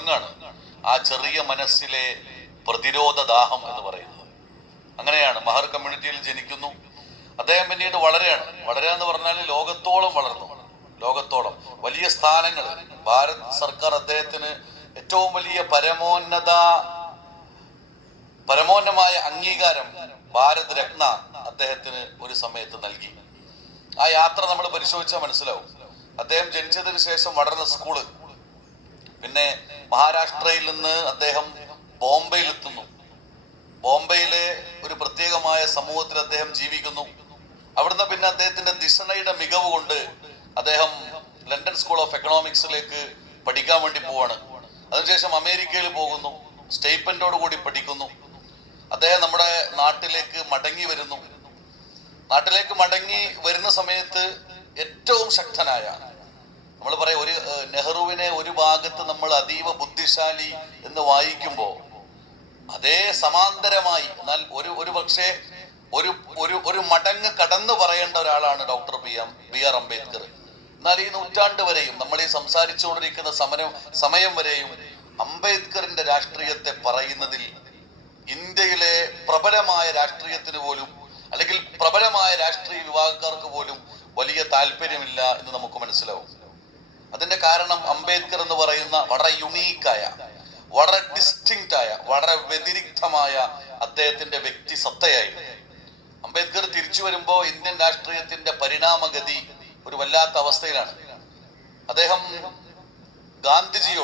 തുടങ്ങാണ് ആ ചെറിയ മനസ്സിലെ പ്രതിരോധ ദാഹം എന്ന് പറയുന്നത്. അങ്ങനെയാണ് മഹർ കമ്മ്യൂണിറ്റിയിൽ ജനിക്കുന്നു. അദ്ദേഹം പിന്നീട് വളരുക എന്ന് പറഞ്ഞാൽ ലോകത്തോളം വളർന്നു. ലോകത്തോളം വലിയ സ്ഥാനങ്ങൾ. ഭാരത് സർക്കാർ അദ്ദേഹത്തിന് ഏറ്റവും വലിയ പരമോന്നതമായ അംഗീകാരം ഭാരത് രത്ന അദ്ദേഹത്തിന് ഒരു സമയത്ത് നൽകി. ആ യാത്ര നമ്മൾ പരിശോധിച്ചാൽ മനസ്സിലാവും. അദ്ദേഹം ജനിച്ചതിന് ശേഷം വളർന്ന സ്കൂള്, പിന്നെ മഹാരാഷ്ട്രയിൽ നിന്ന് അദ്ദേഹം ബോംബെയിലെത്തുന്നു. ബോംബെയിലെ ഒരു പ്രത്യേകമായ സമൂഹത്തിൽ അദ്ദേഹം ജീവിക്കുന്നു. അവിടുന്ന് പിന്നെ അദ്ദേഹത്തിന്റെ ദിഷണയുടെ മികവ് കൊണ്ട് അദ്ദേഹം ലണ്ടൻ സ്കൂൾ ഓഫ് എക്കണോമിക്സിലേക്ക് പഠിക്കാൻ വേണ്ടി പോവാണ്. അതിനുശേഷം അമേരിക്കയിൽ പോകുന്നു, സ്റ്റൈപ്പൻഡോട് കൂടി പഠിക്കുന്നു. അദ്ദേഹം നമ്മുടെ നാട്ടിലേക്ക് മടങ്ങി വരുന്നു. നാട്ടിലേക്ക് മടങ്ങി വരുന്ന സമയത്ത് ഏറ്റവും ശക്തനായ, നമ്മൾ പറയാം, ഒരു നെഹ്റുവിനെ ഒരു ഭാഗത്ത് നമ്മൾ അതീവ ബുദ്ധിശാലി എന്ന് വായിക്കുമ്പോൾ അതേ സമാന്തരമായി എന്നാൽ ഒരു പക്ഷേ ഒരു മടങ്ങ് കടന്നു പറയേണ്ട ഒരാളാണ് ഡോക്ടർ ബി.ആർ. അംബേദ്കർ. എന്നാൽ ഈ നൂറ്റാണ്ട് വരെയും നമ്മൾ ഈ സംസാരിച്ചുകൊണ്ടിരിക്കുന്ന സമയം വരെയും അംബേദ്കറിന്റെ രാഷ്ട്രീയത്തെ പറയുന്നതിൽ ഇന്ത്യയിലെ പ്രബലമായ രാഷ്ട്രീയത്തിന് പോലും അല്ലെങ്കിൽ പ്രബലമായ രാഷ്ട്രീയ വിഭാഗക്കാർക്ക് പോലും വലിയ താല്പര്യമില്ല എന്ന് നമുക്ക് മനസ്സിലാവും. അതിന്റെ കാരണം അംബേദ്കർ എന്ന് പറയുന്ന വളരെ യുണീക്കായ, വളരെ ഡിസ്റ്റിങ്ക്റ്റ് ആയ, വളരെ വ്യതിരിക്തമായ അദ്ദേഹത്തിന്റെ വ്യക്തി സത്തയായിരുന്നു. അംബേദ്കർ തിരിച്ചു വരുമ്പോൾ ഇന്ത്യൻ രാഷ്ട്രീയത്തിന്റെ പരിണാമഗതി ഒരു വല്ലാത്ത അവസ്ഥയിലാണ്. അദ്ദേഹം ഗാന്ധിജിയോട്